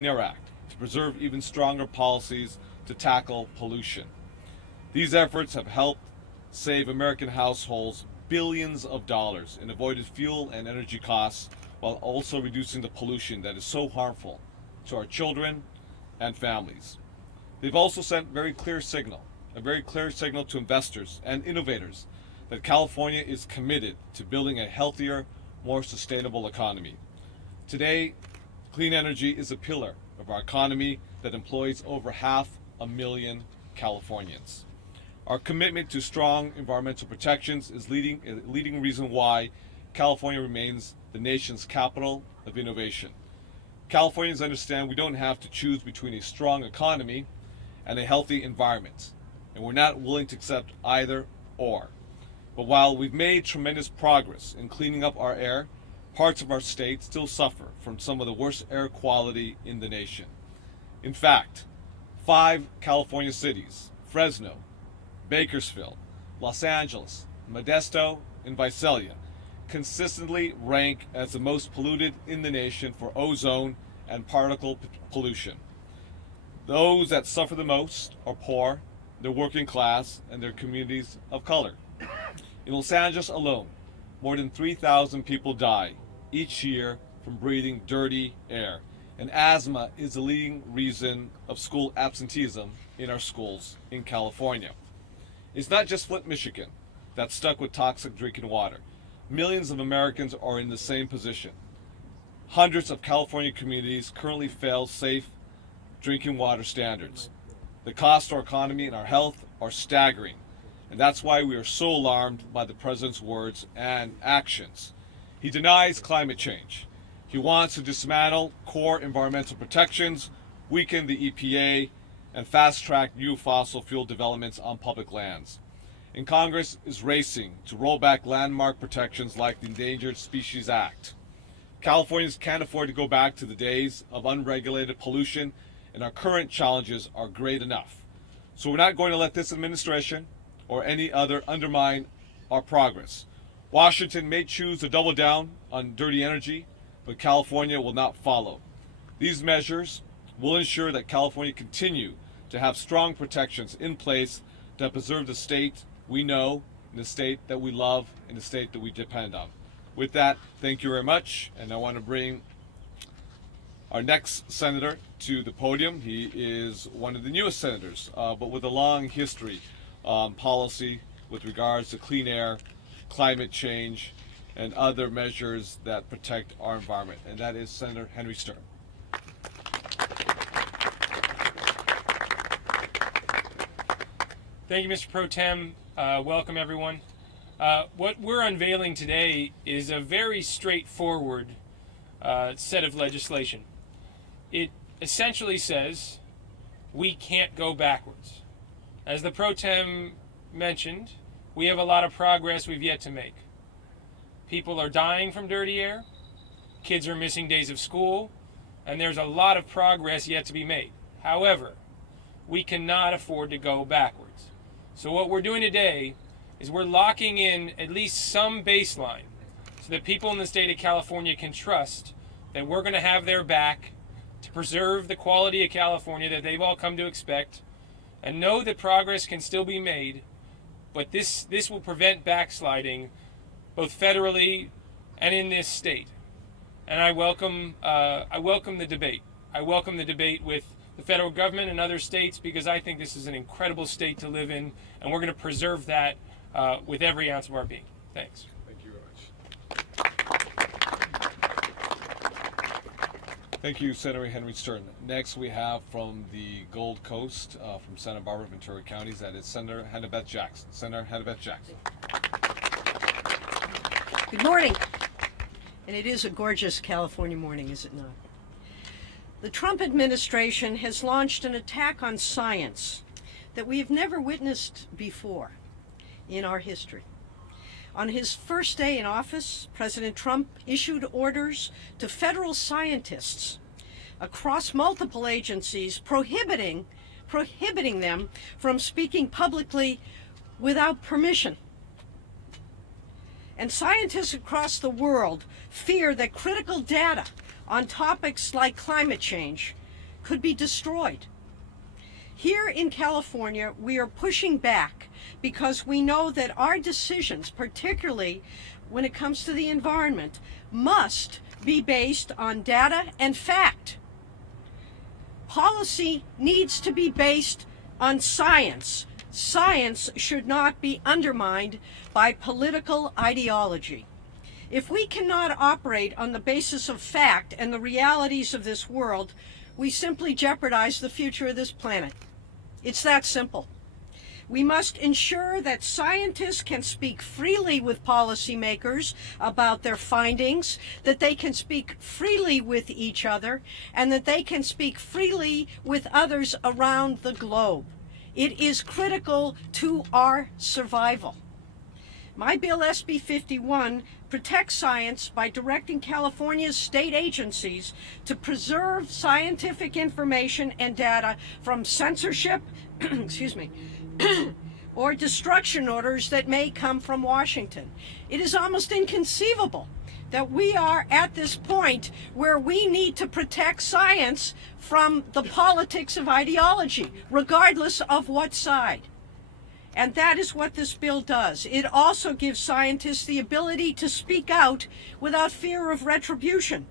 Air Act to preserve even stronger policies to tackle pollution. These efforts have helped save American households billions of dollars in avoided fuel and energy costs while also reducing the pollution that is so harmful to our children and families. They've also sent a very clear signal to investors and innovators that California is committed to building a healthier, more sustainable economy. Today, clean energy is a pillar of our economy that employs over 500,000 Californians. Our commitment to strong environmental protections is a leading reason why California remains the nation's capital of innovation. Californians understand we don't have to choose between a strong economy and a healthy environment, and we're not willing to accept either or. But while we've made tremendous progress in cleaning up our air, parts of our state still suffer from some of the worst air quality in the nation. In fact, 5 California cities, Fresno, Bakersfield, Los Angeles, Modesto, and Visalia, consistently rank as the most polluted in the nation for ozone and particle pollution. Those that suffer the most are poor, the working class, and their communities of color. In Los Angeles alone, more than 3,000 people die each year from breathing dirty air, and asthma is the leading reason of school absenteeism in our schools in California. It's not just Flint, Michigan that's stuck with toxic drinking water. Millions of Americans are in the same position. Hundreds of California communities currently fail safe drinking water standards. The costs to our economy and our health are staggering, and that's why we are so alarmed by the president's words and actions. He denies climate change. He wants to dismantle core environmental protections, weaken the EPA, and fast-track new fossil fuel developments on public lands. And Congress is racing to roll back landmark protections like the Endangered Species Act. Californians can't afford to go back to the days of unregulated pollution, and our current challenges are great enough. So we're not going to let this administration or any other undermine our progress. Washington may choose to double down on dirty energy, but California will not follow. These measures will ensure that California continue to have strong protections in place that preserve the state we know, and the state that we love, and the state that we depend on. With that, thank you very much, and I want to bring our next senator to the podium. He is one of the newest senators, but with a long history policy with regards to clean air, climate change, and other measures that protect our environment, and that is Senator Henry Stern. Thank you, Mr. Pro Tem. Welcome, everyone. What we're unveiling today is a very straightforward set of legislation. It essentially says we can't go backwards. As the Pro Tem mentioned, we have a lot of progress we've yet to make. People are dying from dirty air, kids are missing days of school, and there's a lot of progress yet to be made. However, we cannot afford to go backwards. So what we're doing today is we're locking in at least some baseline so that people in the state of California can trust that we're going to have their back to preserve the quality of California that they've all come to expect, and know that progress can still be made, but this will prevent backsliding both federally and in this state. And I welcome the debate. I welcome the debate with the federal government and other states, because I think this is an incredible state to live in, and we're going to preserve that with every ounce of our being. Thanks. Thank you very much. Thank you, Senator Henry Stern. Next, we have from the Gold Coast, from Santa Barbara, Ventura counties, that is Senator Hannibeth Jackson. Senator Hannibeth Jackson. Good morning. And it is a gorgeous California morning, is it not? The Trump administration has launched an attack on science that we have never witnessed before in our history. On his first day in office, President Trump issued orders to federal scientists across multiple agencies prohibiting them from speaking publicly without permission. And scientists across the world fear that critical data on topics like climate change could be destroyed. Here in California, we are pushing back because we know that our decisions, particularly when it comes to the environment, must be based on data and fact. Policy needs to be based on science. Science should not be undermined by political ideology. If we cannot operate on the basis of fact and the realities of this world, we simply jeopardize the future of this planet. It's that simple. We must ensure that scientists can speak freely with policymakers about their findings, that they can speak freely with each other, and that they can speak freely with others around the globe. It is critical to our survival. My bill, SB 51, protects science by directing California's state agencies to preserve scientific information and data from censorship, excuse me, or destruction orders that may come from Washington. It is almost inconceivable that we are at this point where we need to protect science from the politics of ideology, regardless of what side. And that is what this bill does. It also gives scientists the ability to speak out without fear of retribution.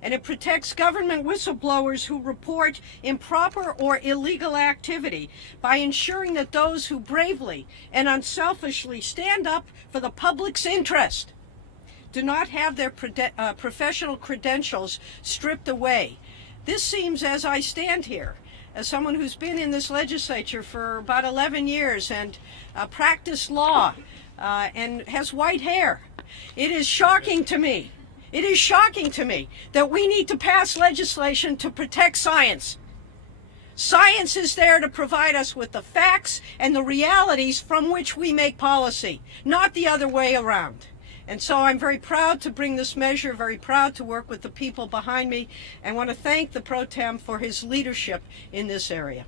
And it protects government whistleblowers who report improper or illegal activity by ensuring that those who bravely and unselfishly stand up for the public's interest do not have their professional credentials stripped away. This seems, as I stand here, as someone who's been in this legislature for about 11 years and practiced law and has white hair, it is shocking to me. It is shocking to me that we need to pass legislation to protect science. Science is there to provide us with the facts and the realities from which we make policy, not the other way around. And so I'm very proud to bring this measure, very proud to work with the people behind me, and want to thank the Pro Tem for his leadership in this area.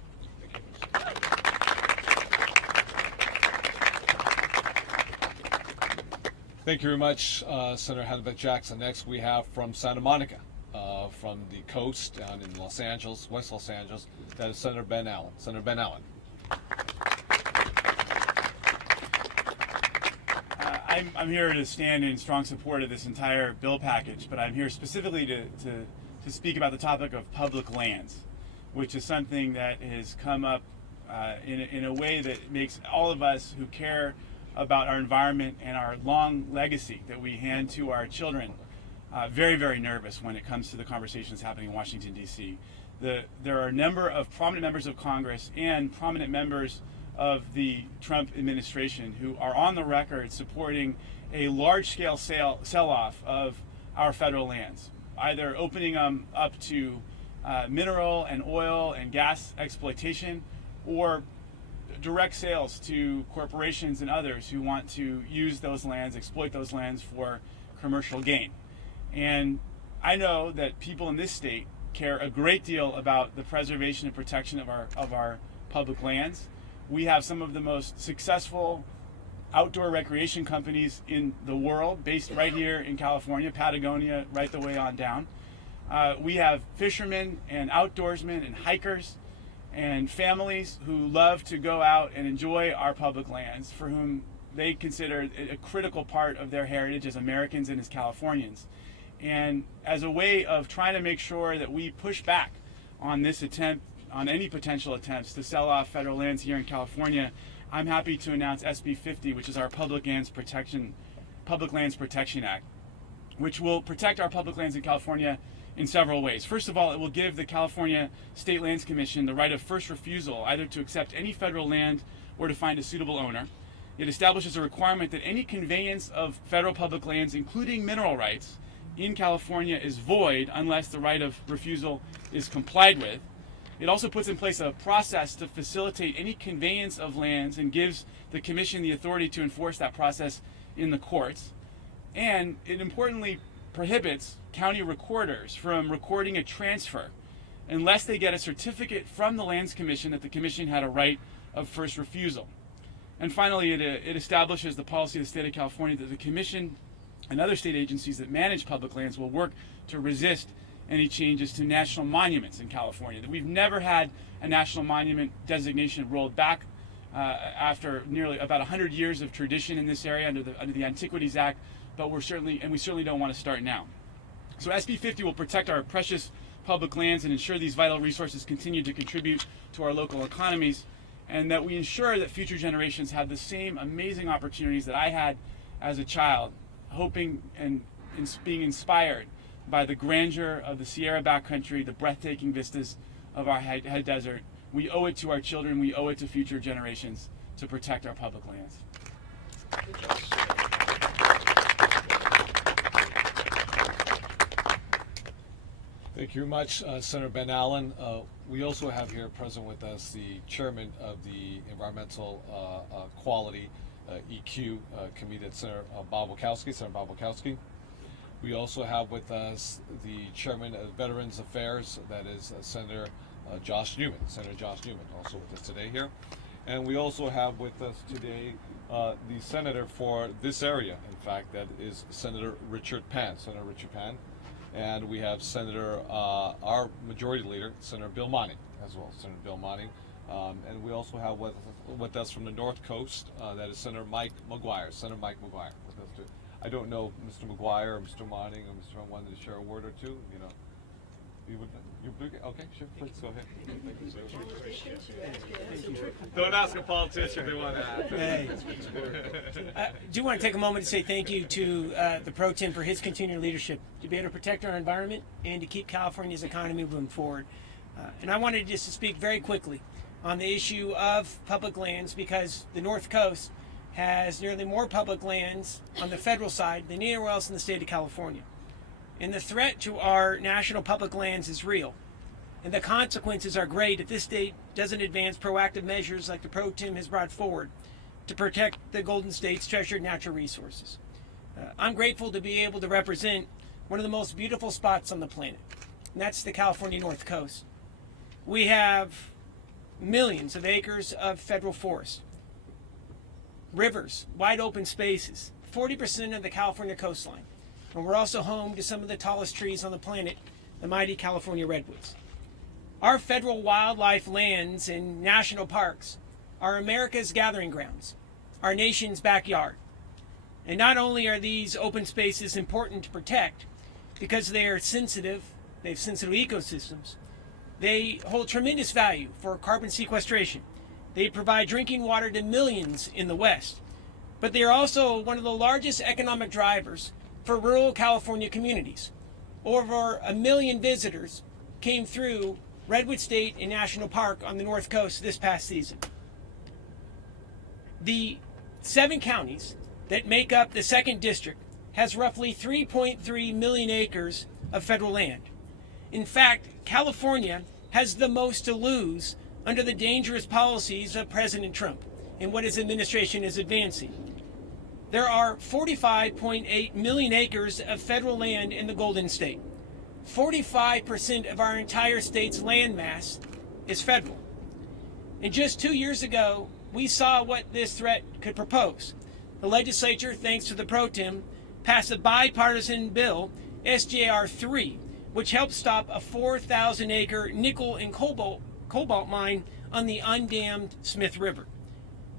Thank you very much, Senator Hannibal-Jackson. Next we have from Santa Monica, from the coast down in Los Angeles, West Los Angeles, that is Senator Ben Allen. Senator Ben Allen. I'm here to stand in strong support of this entire bill package, but I'm here specifically to speak about the topic of public lands, which is something that has come up in a way that makes all of us who care about our environment and our long legacy that we hand to our children very, very nervous when it comes to the conversations happening in Washington, D.C. There are a number of prominent members of Congress and prominent members of the Trump administration who are on the record supporting a large-scale sell-off of our federal lands, either opening them up to mineral and oil and gas exploitation, or direct sales to corporations and others who want to use those lands, exploit those lands for commercial gain. And I know that people in this state care a great deal about the preservation and protection of our public lands. We have some of the most successful outdoor recreation companies in the world based right here in California, Patagonia, right the way on down. We have fishermen and outdoorsmen and hikers and families who love to go out and enjoy our public lands, for whom they consider it a critical part of their heritage as Americans and as Californians. And as a way of trying to make sure that we push back on this attempt, on any potential attempts to sell off federal lands here in California, I'm happy to announce SB 50, which is our Public Lands Protection Act, which will protect our public lands in California in several ways. First of all, it will give the California State Lands Commission the right of first refusal, either to accept any federal land or to find a suitable owner. It establishes a requirement that any conveyance of federal public lands, including mineral rights, in California is void unless the right of refusal is complied with. It also puts in place a process to facilitate any conveyance of lands and gives the Commission the authority to enforce that process in the courts. And it importantly prohibits county recorders from recording a transfer unless they get a certificate from the Lands Commission that the Commission had a right of first refusal. And finally, it establishes the policy of the state of California that the Commission and other state agencies that manage public lands will work to resist any changes to national monuments in California. That we've never had a national monument designation rolled back after nearly about 100 years of tradition in this area under the Antiquities Act, but we certainly don't want to start now. So SB 50 will protect our precious public lands and ensure these vital resources continue to contribute to our local economies, and that we ensure that future generations have the same amazing opportunities that I had as a child, hoping and being inspired by the grandeur of the Sierra backcountry, the breathtaking vistas of our high desert. We owe it to our children, we owe it to future generations to protect our public lands. Thank you very much, Senator Ben Allen. We also have here present with us the chairman of the Environmental Quality EQ Committee, Senator Bob Wachowski. We also have with us the chairman of Veterans Affairs, that is Senator Josh Newman, also with us today here. And we also have with us today the senator for this area, in fact, that is Senator Richard Pan. And we have our Majority Leader, Senator Bill Monning, as well, and we also have with us from the North Coast, that is Senator Mike McGuire. with us too. I don't know Mr. McGuire or Mr. Monning or Mr. Hunt wanted to share a word or two. Okay, sure, please go ahead. Don't ask a politician if they want to ask. Hey. I do want to take a moment to say thank you to the Pro Tem for his continued leadership to be able to protect our environment and to keep California's economy moving forward. And I wanted just to speak very quickly on the issue of public lands, because the North Coast has nearly more public lands on the federal side than anywhere else in the state of California. And the threat to our national public lands is real. And the consequences are great if this state doesn't advance proactive measures like the Pro Tem has brought forward to protect the Golden State's treasured natural resources. I'm grateful to be able to represent one of the most beautiful spots on the planet, and that's the California North Coast. We have millions of acres of federal forest, rivers, wide open spaces, 40% of the California coastline. And we're also home to some of the tallest trees on the planet, the mighty California redwoods. Our federal wildlife lands and national parks are America's gathering grounds, our nation's backyard. And not only are these open spaces important to protect because they have sensitive ecosystems, they hold tremendous value for carbon sequestration. They provide drinking water to millions in the West, but they are also one of the largest economic drivers for rural California communities. Over 1 million visitors came through Redwood State and National Park on the North Coast this past season. The 7 counties that make up the 2nd District has roughly 3.3 million acres of federal land. In fact, California has the most to lose under the dangerous policies of President Trump and what his administration is advancing. There are 45.8 million acres of federal land in the Golden State. 45% of our entire state's land mass is federal. And just 2 years ago, we saw what this threat could propose. The legislature, thanks to the Pro Tem, passed a bipartisan bill, SJR 3, which helped stop a 4,000-acre nickel and cobalt mine on the undammed Smith River.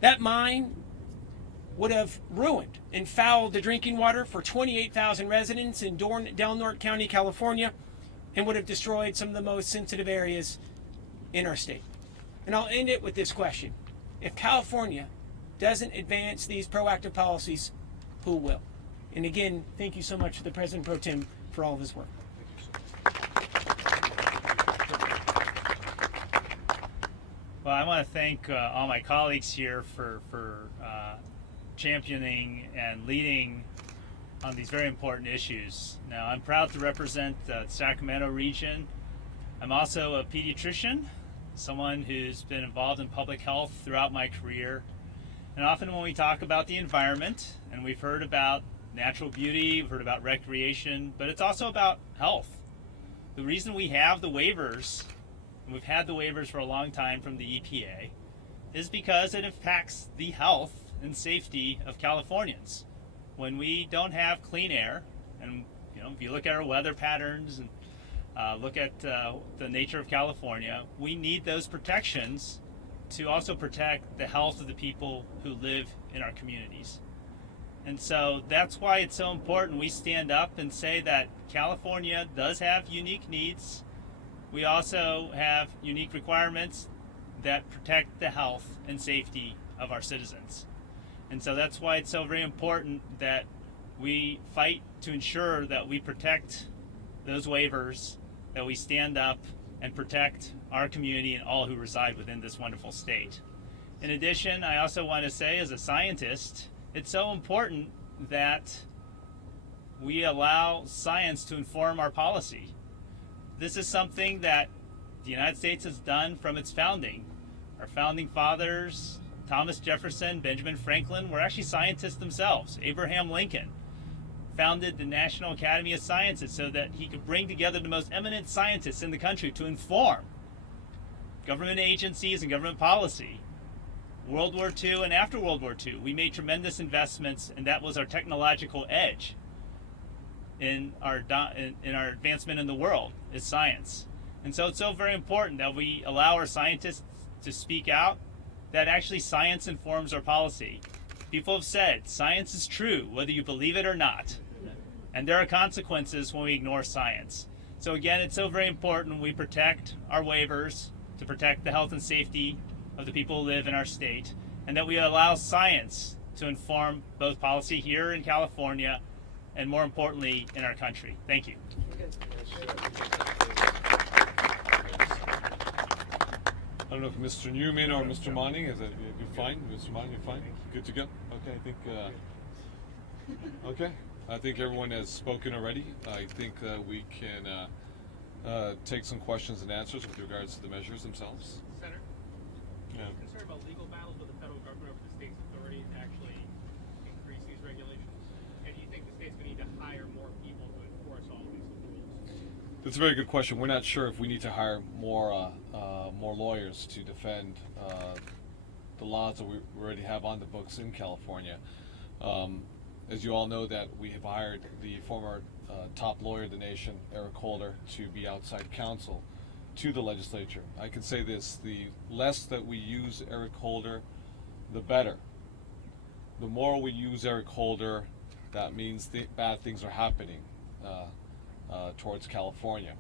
That mine would have ruined and fouled the drinking water for 28,000 residents in Del Norte County, California, and would have destroyed some of the most sensitive areas in our state. And I'll end it with this question. If California doesn't advance these proactive policies, who will? And again, thank you so much to the President Pro Tem for all of his work. Well, I want to thank all my colleagues here for championing and leading on these very important issues. Now, I'm proud to represent the Sacramento region. I'm also a pediatrician, someone who's been involved in public health throughout my career. And often when we talk about the environment, and we've heard about natural beauty, we've heard about recreation, but it's also about health. The reason we have the waivers, and we've had the waivers for a long time from the EPA, is because it impacts the health and safety of Californians. When we don't have clean air, and if you look at our weather patterns and look at the nature of California. We need those protections to also protect the health of the people who live in our communities. And so that's why it's so important we stand up and say that California does have unique needs. We also have unique requirements that protect the health and safety of our citizens. And so that's why it's so very important that we fight to ensure that we protect those waivers, that we stand up and protect our community and all who reside within this wonderful state. In addition, I also want to say, as a scientist, it's so important that we allow science to inform our policy. This is something that the United States has done from its founding. Our founding fathers, Thomas Jefferson, Benjamin Franklin, were actually scientists themselves. Abraham Lincoln founded the National Academy of Sciences so that he could bring together the most eminent scientists in the country to inform government agencies and government policy. World War II and after World War II, we made tremendous investments, and that was our technological edge in our advancement in the world, is science. And so it's so very important that we allow our scientists to speak out, that actually science informs our policy. People have said science is true, whether you believe it or not. And there are consequences when we ignore science. So again, it's so very important we protect our waivers to protect the health and safety of the people who live in our state, and that we allow science to inform both policy here in California and, more importantly, in our country. Thank you. I don't know if Mr. Newman or Mr. Monning, is that you're fine? Mr. Monning, you're fine? Good to go? Okay, I think everyone has spoken already. I think we can take some questions and answers with regards to the measures themselves. Senator, Yeah. concerned about legal battles with the federal government over the state's authority to actually increase these regulations? And do you think the state's going to need to hire more people to enforce all of these rules? That's a very good question. We're not sure if we need to hire more lawyers to defend the laws that we already have on the books in California. As you all know, that we have hired the former top lawyer of the nation, Eric Holder, to be outside counsel to the legislature. I can say this: the less that we use Eric Holder, the better. The more we use Eric Holder, that means bad things are happening towards California.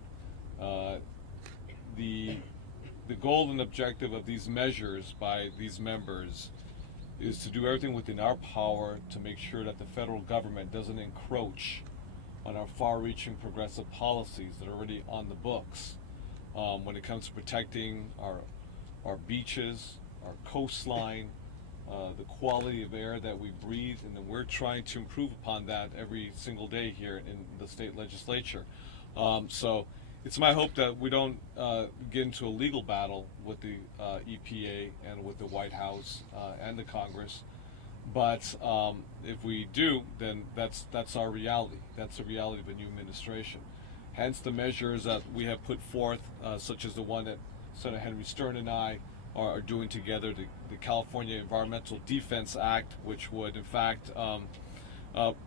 The goal and objective of these measures by these members is to do everything within our power to make sure that the federal government doesn't encroach on our far-reaching progressive policies that are already on the books when it comes to protecting our beaches, our coastline, the quality of air that we breathe, and then we're trying to improve upon that every single day here in the state legislature. So it's my hope that we don't get into a legal battle with the EPA and with the White House and the Congress. But if we do, then that's our reality. That's the reality of a new administration. Hence the measures that we have put forth, such as the one that Senator Henry Stern and I are doing together, the California Environmental Defense Act, which would in fact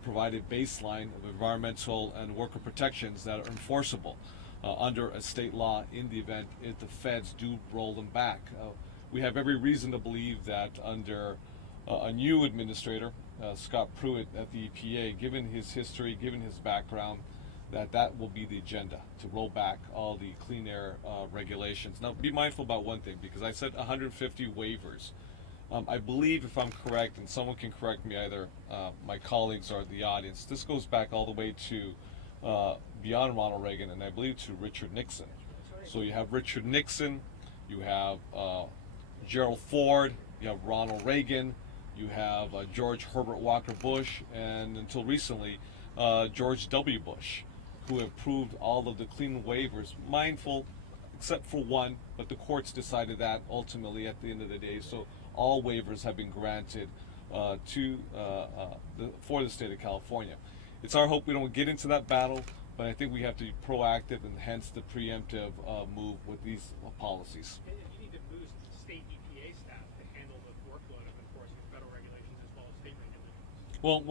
provide a baseline of environmental and worker protections that are enforceable under a state law in the event if the feds do roll them back. We have every reason to believe that under a new administrator, Scott Pruitt at the EPA, given his history, given his background, that will be the agenda, to roll back all the clean air regulations. Now, be mindful about one thing, because I said 150 waivers. I believe, if I'm correct, and someone can correct me, either my colleagues or the audience, this goes back all the way to beyond Ronald Reagan, and I believe to Richard Nixon. So you have Richard Nixon, you have Gerald Ford, you have Ronald Reagan, you have George Herbert Walker Bush, and until recently, George W. Bush, who approved all of the clean waivers, mindful, except for one, but the courts decided that ultimately at the end of the day. So all waivers have been granted for the state of California. It's our hope we don't get into that battle, but I think we have to be proactive, and hence the preemptive move with these policies. And you need to boost state EPA staff to handle the workload of enforcing federal regulations as well as state regulations. Well,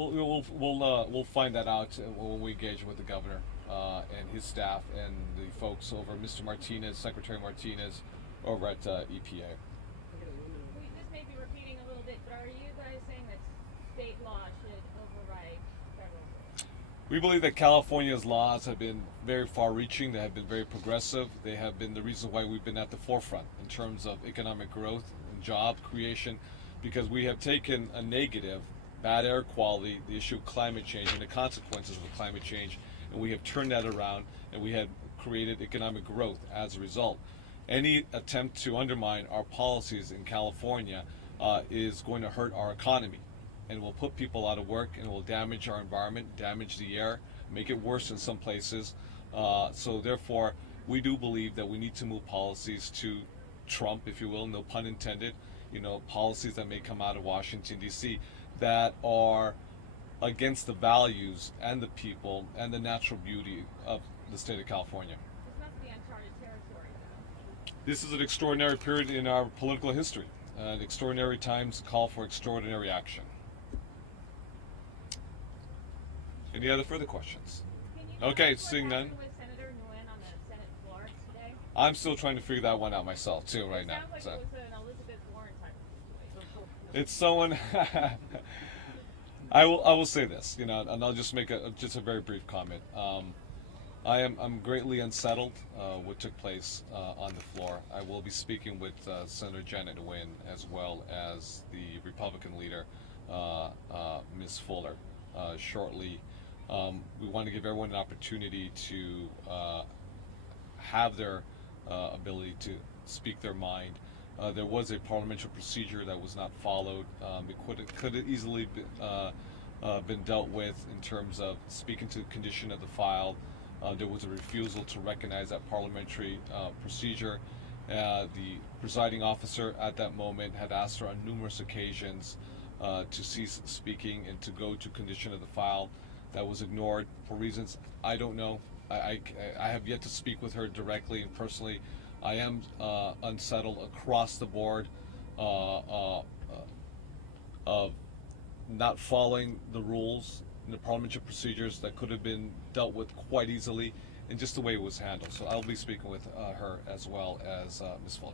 we'll find that out when we engage with the governor and his staff and the folks over, Mr. Martinez, Secretary Martinez, over at EPA. This may be repeating a little bit, but are you guys saying that state law should override federal law? We believe that California's laws have been very far-reaching. They have been very progressive. They have been the reason why we've been at the forefront in terms of economic growth and job creation, because we have taken a negative, bad air quality, the issue of climate change and the consequences of climate change, and we have turned that around, and we have created economic growth as a result. Any attempt to undermine our policies in California is going to hurt our economy, and will put people out of work, and will damage our environment, damage the air, make it worse in some places. So therefore, we do believe that we need to move policies to trump, if you will, no pun intended, policies that may come out of Washington, D.C. that are against the values and the people and the natural beauty of the state of California. This must be uncharted territory, though. This is an extraordinary period in our political history. Extraordinary times call for extraordinary action. Any other further questions? Can you tell Okay, us what seeing none. happened with Senator Nguyen on the Senate floor today? I'm still trying to figure that one out myself too right It now. sounds like So it was an Elizabeth Warren type of situation. it's someone. I will say this, and I'll just make a very brief comment. I'm greatly unsettled what took place on the floor. I will be speaking with Senator Janet Nguyen as well as the Republican leader, Ms. Fuller, shortly. We want to give everyone an opportunity to have their ability to speak their mind. There was a parliamentary procedure that was not followed. It could have easily been dealt with in terms of speaking to the condition of the file. There was a refusal to recognize that parliamentary procedure. The presiding officer at that moment had asked her on numerous occasions to cease speaking and to go to condition of the file. That was ignored for reasons I don't know. I have yet to speak with her directly and personally. I am unsettled across the board of not following the rules and the parliamentary procedures that could have been dealt with quite easily, and just the way it was handled. So I'll be speaking with her as well as Ms. Fuller.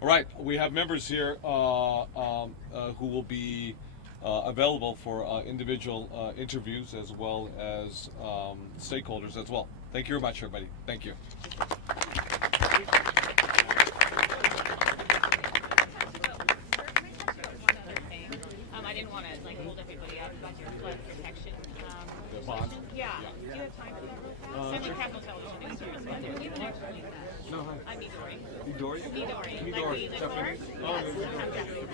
All right, we have members here who will be available for individual interviews as well as stakeholders as well. Thank you very much, everybody. Thank you. I didn't want to hold everybody up about your flood protection. Bond? Yeah. Do you have time for that real fast? Send me Capital Television News here as well. Do you have an extra link? No, hi. I'm Midori. Midori? Midori. Midori. Like the Japanese? Yes, I'm Japanese.